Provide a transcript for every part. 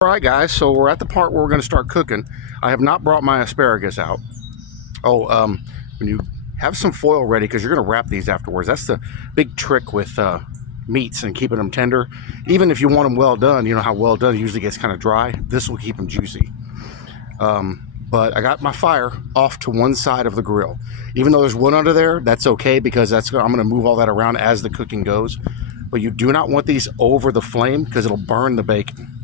All right, guys, so we're at the part where we're going to start cooking. I have not brought my asparagus out. When you have some foil ready, because you're going to wrap these afterwards. That's the big trick with meats and keeping them tender. Even if you want them well done, you know how well done it usually gets kind of dry. This will keep them juicy. But I got my fire off to one side of the grill. Even though there's wood under there, that's okay, because I'm going to move all that around as the cooking goes. But you do not want these over the flame, because it'll burn the bacon.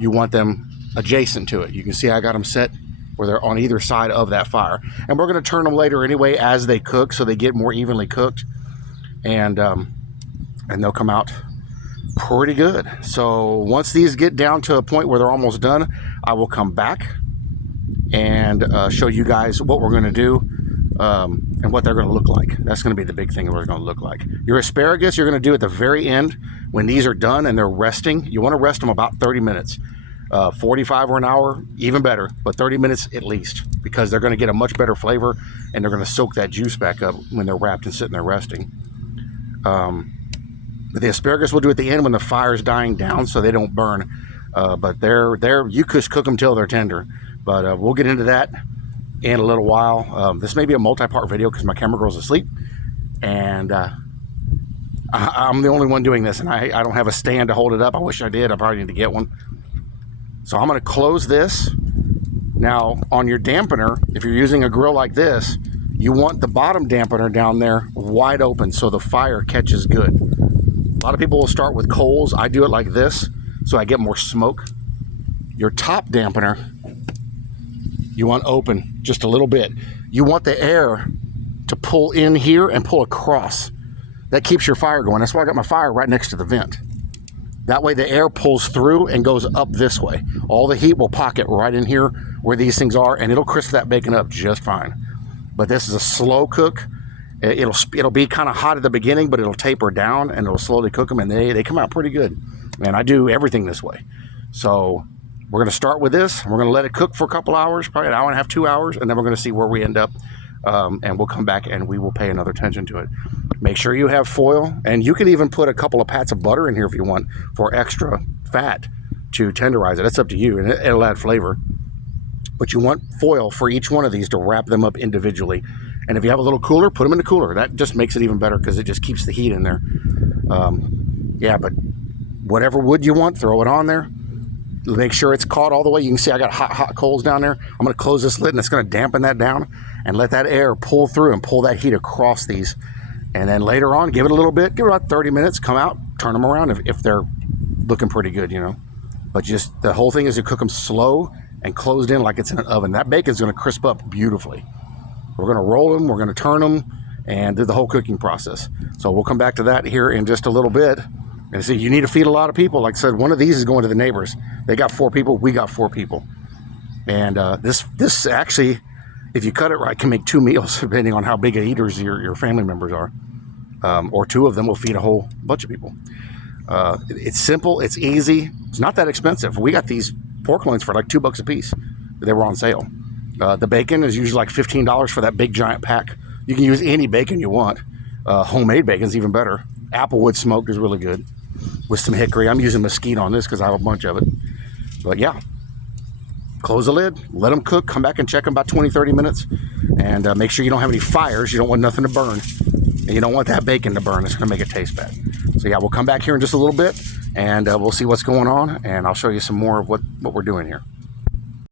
You want them adjacent to it. You can see I got them set where they're on either side of that fire. And we're going to turn them later anyway as they cook, so they get more evenly cooked. And they'll come out pretty good. So once these get down to a point where they're almost done, I will come back and show you guys what we're going to do and what they're going to look like. That's going to be the big thing, what they're going to look like. Your asparagus, you're going to do at the very end when these are done and they're resting. You want to rest them about 30 minutes. 45 or an hour, even better, but 30 minutes at least, because they're going to get a much better flavor and they're going to soak that juice back up when they're wrapped and sitting there resting. The asparagus we'll do at the end when the fire's dying down so they don't burn. But you could cook them till they're tender. But we'll get into that in a little while. This may be a multi-part video because my camera girl's asleep, and I'm the only one doing this, and I don't have a stand to hold it up. I wish I did. I probably need to get one. So I'm going to close this. Now, on your dampener, if you're using a grill like this, you want the bottom dampener down there wide open so the fire catches good. A lot of people will start with coals. I do it like this so I get more smoke. Your top dampener, you want open just a little bit. You want the air to pull in here and pull across. That keeps your fire going. That's why I got my fire right next to the vent. That way the air pulls through and goes up this way. All the heat will pocket right in here where these things are, and it'll crisp that bacon up just fine. But this is a slow cook. It'll be kind of hot at the beginning, but it'll taper down and it'll slowly cook them, and they come out pretty good. And I do everything this way. So we're going to start with this. We're going to let it cook for a couple hours, probably an hour and a half, 2 hours, and then we're going to see where we end up. And we'll come back and we will pay another attention to it. Make sure you have foil, and you can even put a couple of pats of butter in here if you want for extra fat to tenderize it. That's up to you, and it'll add flavor. But you want foil for each one of these to wrap them up individually. And if you have a little cooler, put them in the cooler. That just makes it even better because it just keeps the heat in there. Yeah, but whatever wood you want, throw it on there. Make sure it's caught all the way. You can see I got hot coals down there. I'm going to close this lid, and it's going to dampen that down and let that air pull through and pull that heat across these. And then later on, give it a little bit, give it about 30 minutes, come out, turn them around if they're looking pretty good, you know. But just the whole thing is you cook them slow and closed in like it's in an oven. That bacon's going to crisp up beautifully. We're going to roll them, we're going to turn them, and do the whole cooking process. So we'll come back to that here in just a little bit. And see, you need to feed a lot of people. Like I said, one of these is going to the neighbors. They got 4 people, we got 4 people. And this actually, if you cut it right, can make 2 meals, depending on how big of eaters your family members are. Or 2 of them will feed a whole bunch of people. It's simple, it's easy, it's not that expensive. We got these pork loins for like $2 a piece. They were on sale. The bacon is usually like $15 for that big giant pack. You can use any bacon you want. Homemade bacon is even better. Applewood smoked is really good with some hickory. I'm using mesquite on this because I have a bunch of it. But yeah, close the lid, let them cook, come back and check them about 20-30 minutes, and make sure you don't have any fires. You don't want nothing to burn, and you don't want that bacon to burn. It's going to make it taste bad. So yeah, we'll come back here in just a little bit, and we'll see what's going on, and I'll show you some more of what we're doing here.